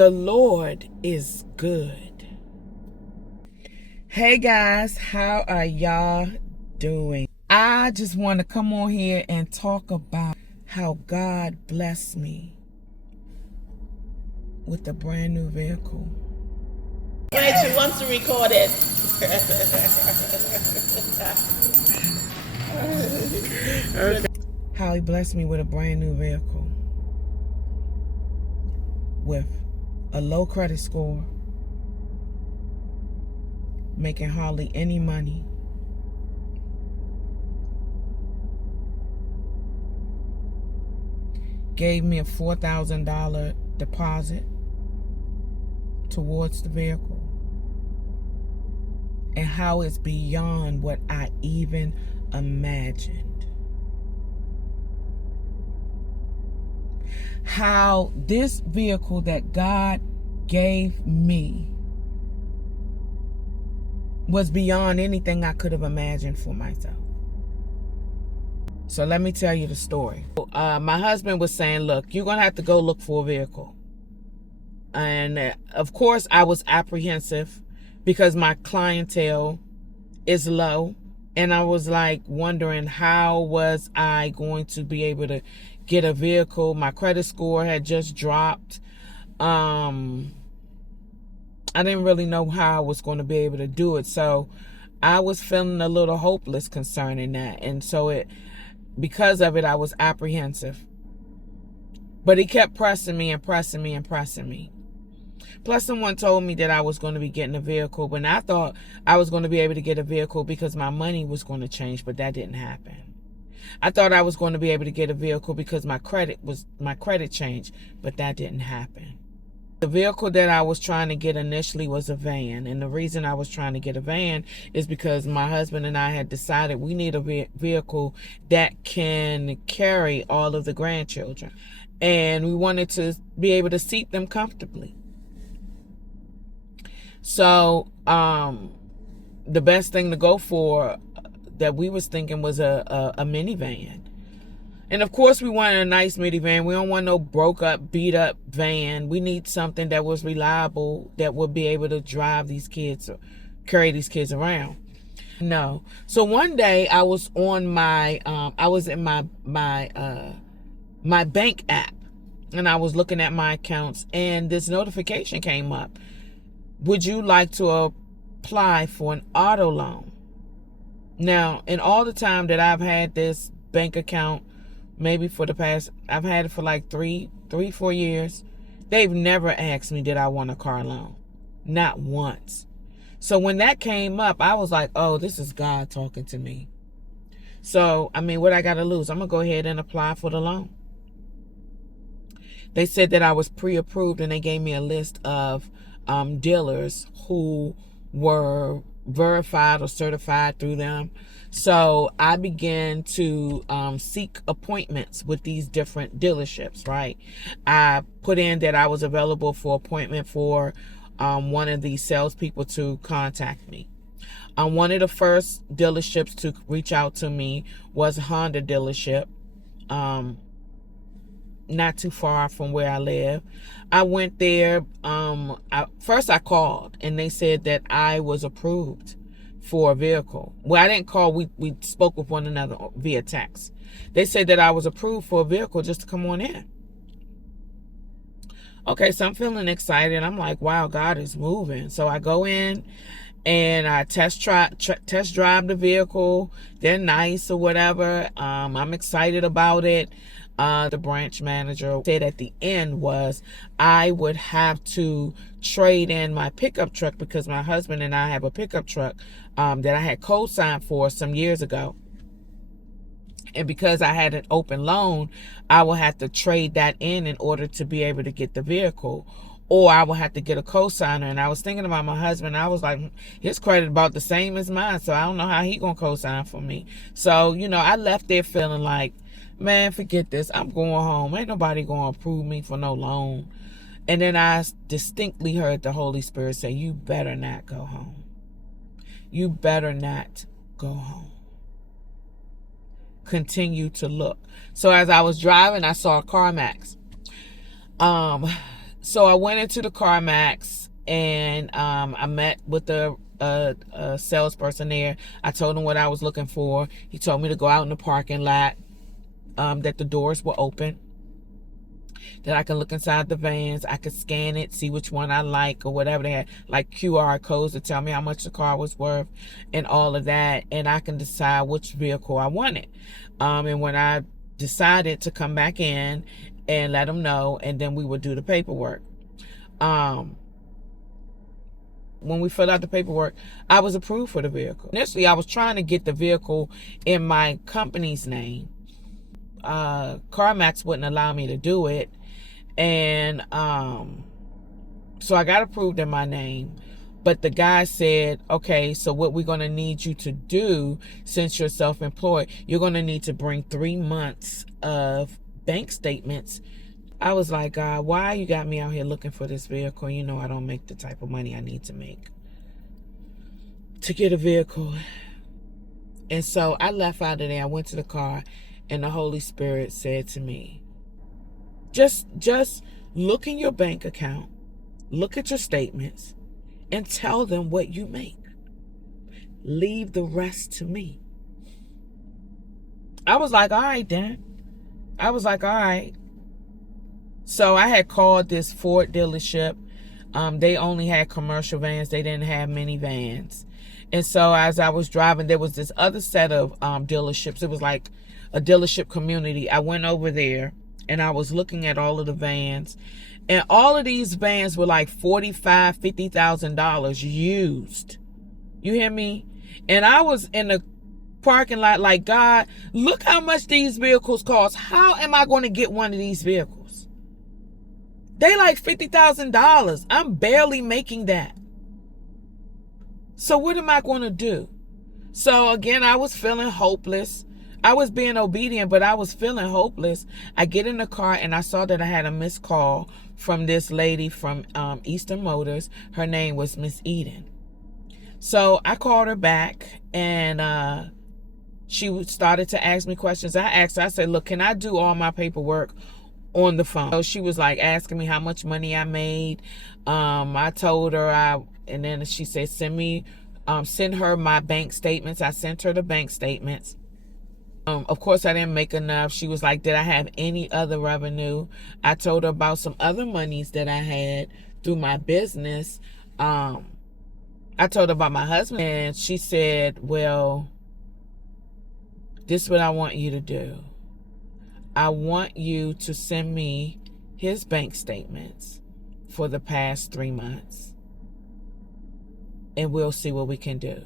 The Lord is good. Hey guys, how are y'all doing? I just want to come on here and talk about how God blessed me with a brand new vehicle. Right, she wants to record it. Okay. How he blessed me with a brand new vehicle with a low credit score, making hardly any money, gave me a $4,000 deposit towards the vehicle, and how it's beyond what I even imagined. How this vehicle that God gave me was beyond anything I could have imagined for myself. So let me tell you the story. My husband was saying, look, you're going to have to go look for a vehicle. And of course, I was apprehensive because my clientele is low. And I was like wondering, how was I going to be able to get a vehicle? My credit score had just dropped. I didn't really know how I was going to be able to do it. So I was feeling a little hopeless concerning that. And so because of it, I was apprehensive. But he kept pressing me and pressing me and pressing me. Plus, someone told me that I was going to be getting a vehicle, but I thought I was going to be able to get a vehicle because my money was going to change, but that didn't happen. I thought I was going to be able to get a vehicle because my credit changed, but that didn't happen. The vehicle that I was trying to get initially was a van, and the reason I was trying to get a van is because my husband and I had decided we need a vehicle that can carry all of the grandchildren, and we wanted to be able to seat them comfortably. So the best thing to go for that we was thinking was a minivan. And of course, we wanted a nice minivan. We don't want no broke up, beat up van. We need something that was reliable, that would be able to drive these kids or carry these kids around. No. So one day I was on my, I was in my bank app, and I was looking at my accounts, and this notification came up. Would you like to apply for an auto loan? Now, in all the time that I've had this bank account, maybe for the past, I've had it for like 4 years. They've never asked me, did I want a car loan? Not once. So when that came up, I was like, oh, this is God talking to me. So, I mean, what I got to lose? I'm going to go ahead and apply for the loan. They said that I was pre-approved, and they gave me a list of dealers who were verified or certified through them. So I began to seek appointments with these different dealerships, right? I put in that I was available for appointment for one of these salespeople to contact me. One of the first dealerships to reach out to me was a Honda dealership, not too far from where I live. I went there. First I called, and they said that I was approved for a vehicle. Well, I didn't call. We spoke with one another via text. They said that I was approved for a vehicle just to come on in. Okay, so I'm feeling excited. I'm like, wow, God is moving. So I go in and I test drive the vehicle. They're nice or whatever. I'm excited about it. The branch manager said at the end was I would have to trade in my pickup truck, because my husband and I have a pickup truck that I had co-signed for some years ago. And because I had an open loan, I will have to trade that in order to be able to get the vehicle, or I will have to get a co-signer. And I was thinking about my husband. I was like, his credit about the same as mine, so I don't know how he gonna co-sign for me. So, I left there feeling like, man, forget this. I'm going home. Ain't nobody gonna approve me for no loan. And then I distinctly heard the Holy Spirit say, you better not go home. You better not go home. Continue to look. So as I was driving, I saw a CarMax. So I went into the CarMax, and I met with the salesperson there. I told him what I was looking for. He told me to go out in the parking lot, that the doors were open, that I can look inside the vans. I could scan it, see which one I like or whatever. They had like QR codes to tell me how much the car was worth and all of that. And I can decide which vehicle I wanted. And when I decided to come back in and let them know, and then we would do the paperwork. When we filled out the paperwork, I was approved for the vehicle. Initially, I was trying to get the vehicle in my company's name. CarMax wouldn't allow me to do it. And so I got approved in my name. But the guy said, okay, so what we're going to need you to do, since you're self-employed, you're going to need to bring 3 months of bank statements. I was like, God, why you got me out here looking for this vehicle? You know I don't make the type of money I need to make to get a vehicle. And so I left out of there. I went to the car, and the Holy Spirit said to me, just look in your bank account, look at your statements, and tell them what you make. Leave the rest to me. I was like, all right, then. I was like, all right. So I had called this Ford dealership. They only had commercial vans. They didn't have minivans. And so as I was driving, there was this other set of dealerships. It was like a dealership community. I went over there, and I was looking at all of the vans. And all of these vans were like $45,000, $50,000 used. You hear me? And I was in the parking lot like, God, look how much these vehicles cost. How am I going to get one of these vehicles? They like $50,000. I'm barely making that. So what am I going to do? So again, I was feeling hopeless. I was being obedient, but I was feeling hopeless. I get in the car, and I saw that I had a missed call from this lady from Eastern Motors. Her name was Miss Eden. So I called her back, and she started to ask me questions. I asked her, I said, look, can I do all my paperwork on the phone? So she was like asking me how much money I made. I told her, and then she said, send her my bank statements. I sent her the bank statements. Of course, I didn't make enough. She was like, did I have any other revenue? I told her about some other monies that I had through my business. I told her about my husband, and she said, well, this is what I want you to do. I want you to send me his bank statements for the past 3 months, and we'll see what we can do.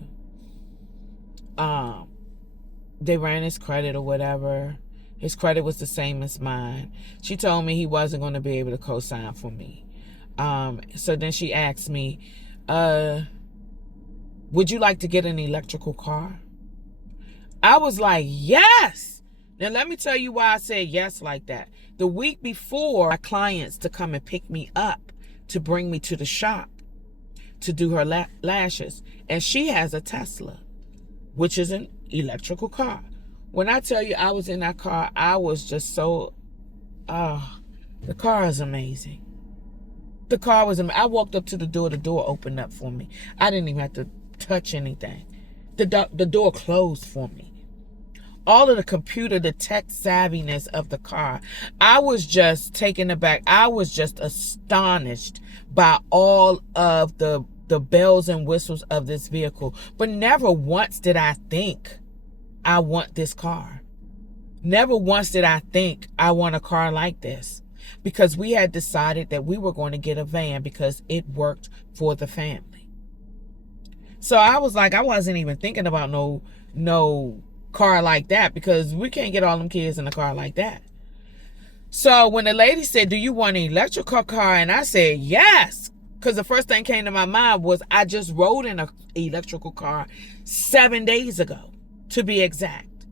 They ran his credit or whatever. His credit was the same as mine. She told me he wasn't going to be able to co-sign for me. So then she asked me, would you like to get an electrical car? I was like, yes. Now let me tell you why I said yes like that. The week before, my clients to come and pick me up to bring me to the shop to do her lashes. And she has a Tesla, which is an electrical car. When I tell you I was in that car, I was just so, the car is amazing. The car was amazing. I walked up to the door opened up for me. I didn't even have to touch anything. The door closed for me. All of the computer, the tech savviness of the car, I was just taken aback. I was just astonished by all of the bells and whistles of this vehicle. But never once did I think I want this car. Never once did I think I want a car like this, because we had decided that we were going to get a van because it worked for the family. So I was like, I wasn't even thinking about no car like that, because we can't get all them kids in a car like that. So when the lady said, do you want an electrical car? And I said, yes. Because the first thing came to my mind was I just rode in an electrical car 7 days ago, to be exact.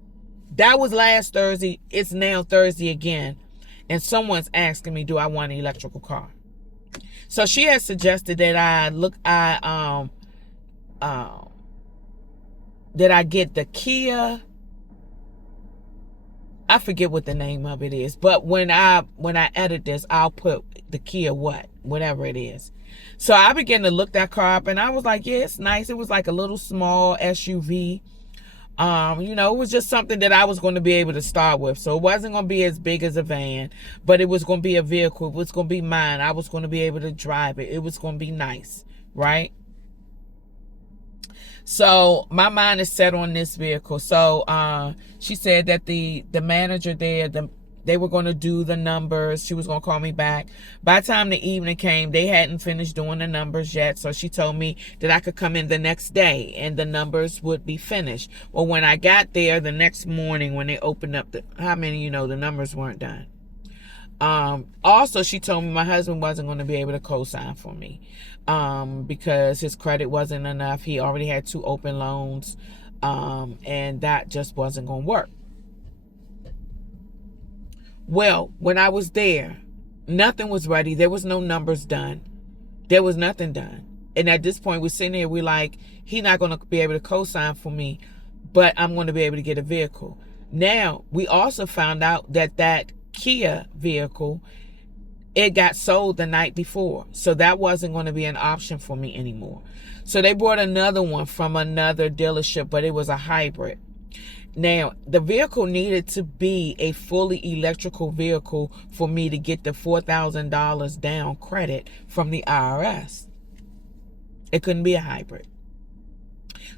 That was last Thursday. It's now Thursday again. And someone's asking me, do I want an electrical car? So she has suggested that I get the Kia. I forget what the name of it is, but when I edit this, I'll put the Kia whatever it is. So I began to look that car up, and I was like, yeah, it's nice. It was like a little small SUV. It was just something that I was going to be able to start with. So it wasn't going to be as big as a van, but it was going to be a vehicle. It was going to be mine. I was going to be able to drive it. It was going to be nice, right? So my mind is set on this vehicle. So she said that the manager there, they were going to do the numbers. She was going to call me back. By the time the evening came, they hadn't finished doing the numbers yet. So she told me that I could come in the next day and the numbers would be finished. Well, when I got there the next morning, when they opened up the numbers weren't done. Also, she told me my husband wasn't going to be able to co-sign for me because his credit wasn't enough. He already had 2 open loans, and that just wasn't going to work. Well, when I was there, nothing was ready. There was no numbers done. There was nothing done. And at this point, we're sitting here, we're like, he's not going to be able to co-sign for me, but I'm going to be able to get a vehicle. Now, we also found out that Kia vehicle, it got sold the night before. So that wasn't going to be an option for me anymore. So they brought another one from another dealership, but it was a hybrid. Now, the vehicle needed to be a fully electrical vehicle for me to get the $4,000 down credit from the IRS. It couldn't be a hybrid.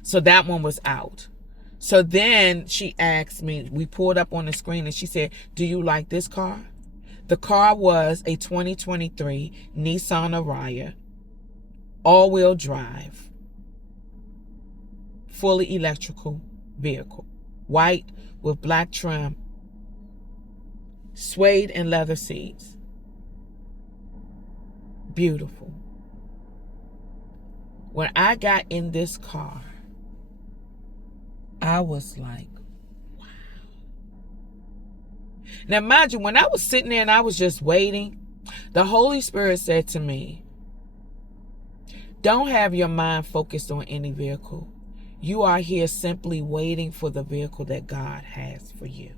So that one was out. So then she asked me, we pulled up on the screen and she said, do you like this car? The car was a 2023 Nissan Ariya, all-wheel drive, fully electrical vehicle. White with black trim, suede and leather seats. Beautiful. When I got in this car, I was like, wow. Now, mind you, when I was sitting there and I was just waiting, the Holy Spirit said to me, don't have your mind focused on any vehicle. You are here simply waiting for the vehicle that God has for you.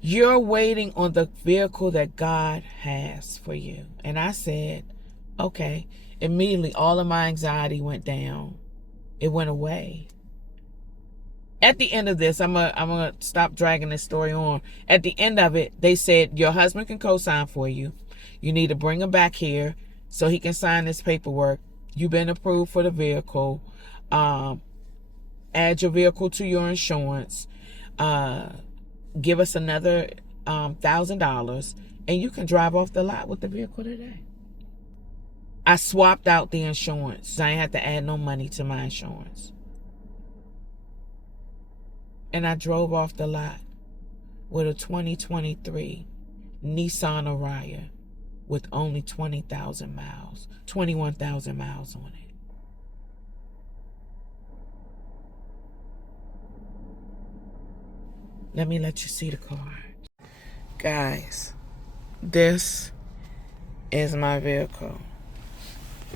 You're waiting on the vehicle that God has for you. And I said, okay. Immediately, all of my anxiety went down. It went away. At the end of this, I'm gonna stop dragging this story on. At the end of it, they said, your husband can co-sign for you. You need to bring him back here so he can sign this paperwork. You've been approved for the vehicle. Add your vehicle to your insurance. Give us another $1,000, and you can drive off the lot with the vehicle today. I swapped out the insurance. I ain't had to add no money to my insurance. And I drove off the lot with a 2023 Nissan Ariya with only 20,000 miles, 21,000 miles on it. Let me let you see the car. Guys, this is my vehicle.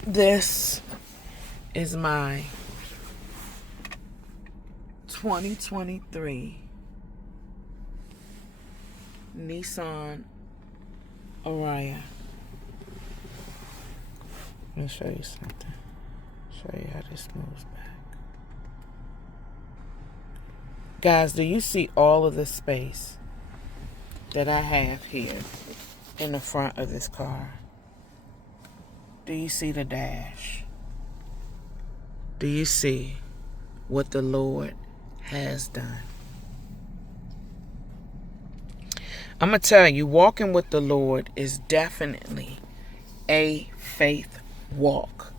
This is my 2023 Nissan Ariya. Let me show you something. Show you how this moves back. Guys, do you see all of the space that I have here in the front of this car? Do you see the dash? Do you see what the Lord has done? I'm going to tell you, walking with the Lord is definitely a faith walk.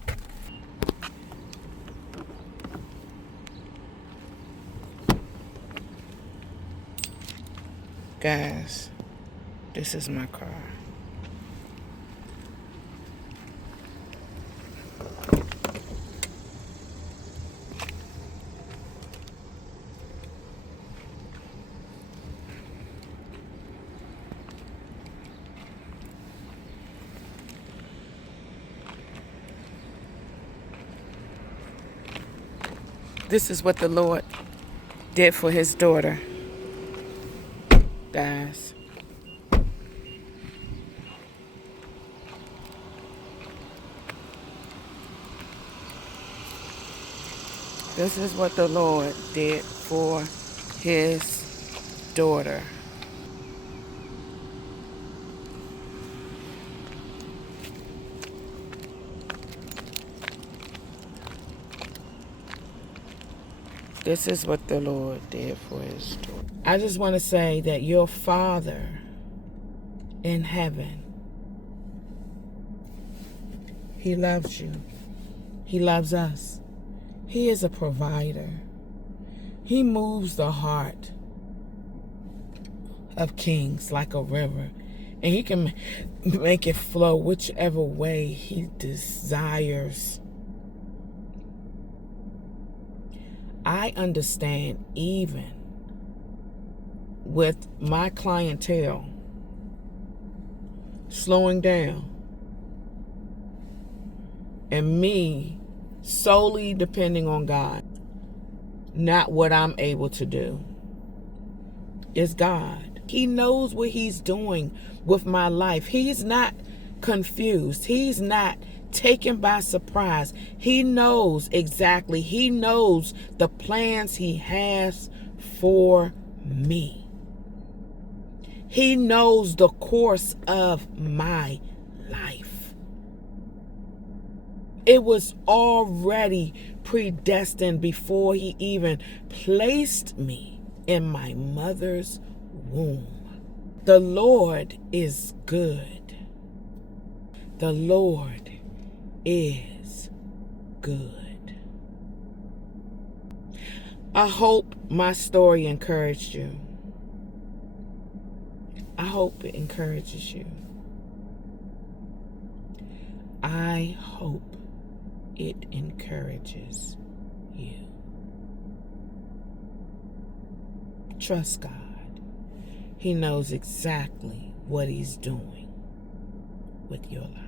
Guys, this is my car. This is what the Lord did for his daughter. guys. This is what the Lord did for his daughter. This is what the Lord did for his daughter. I just want to say that your Father in heaven, he loves you. He loves us. He is a provider. He moves the heart of kings like a river, and he can make it flow whichever way he desires. I understand, even with my clientele slowing down and me solely depending on God, not what I'm able to do. It's God. He knows what he's doing with my life. He's not confused. He's not taken by surprise. He knows exactly. He knows the plans he has for me. He knows the course of my life. It was already predestined before he even placed me in my mother's womb. The Lord is good. The Lord is good. I hope my story encouraged you. I hope it encourages you. I hope it encourages you. Trust God. He knows exactly what he's doing with your life.